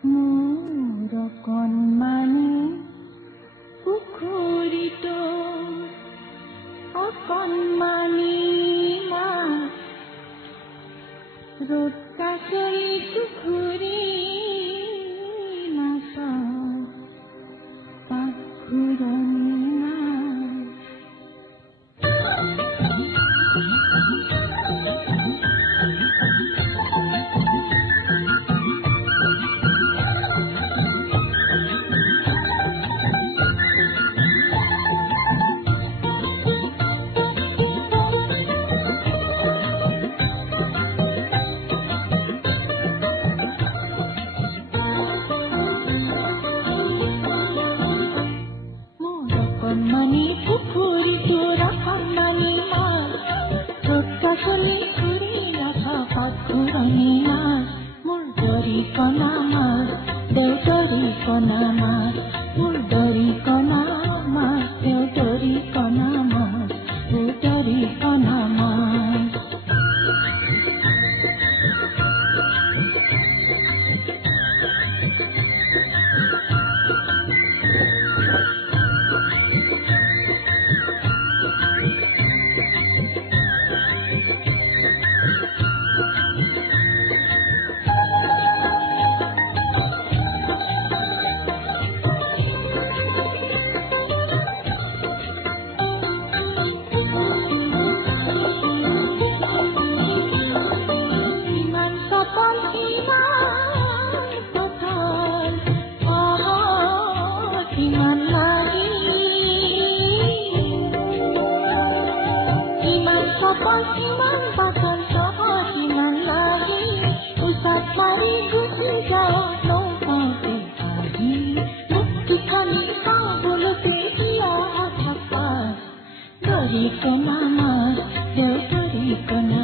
মোৰ কণমানি পুখুৰীত অকণমানি মাছ ৰ'দ কাষৰীত ঘূৰি নাচত পাখুৰণি মাছ। কণমানি পুখুৰীটোৰ অকণমানি মাছ ৰ'দ কাষৰী ঘূৰি নাচা পাখুৰণি মাছ। মোৰ দৰিকণা মাছ দেউ দৰিকণা মাছ, মোৰ দৰিকণা মাছ দেউ দৰিকণা মাছ, দেউ দৰিকণা মাছ। ইমান পাতল চহৰ ইমান লাগি উচাত মাৰি গুচি যাওঁ নৌকাতে আহি মুক্তিখানি পাবলতে ইয়া থাপা দৰিকণা মাছ দেউ দৰিকণা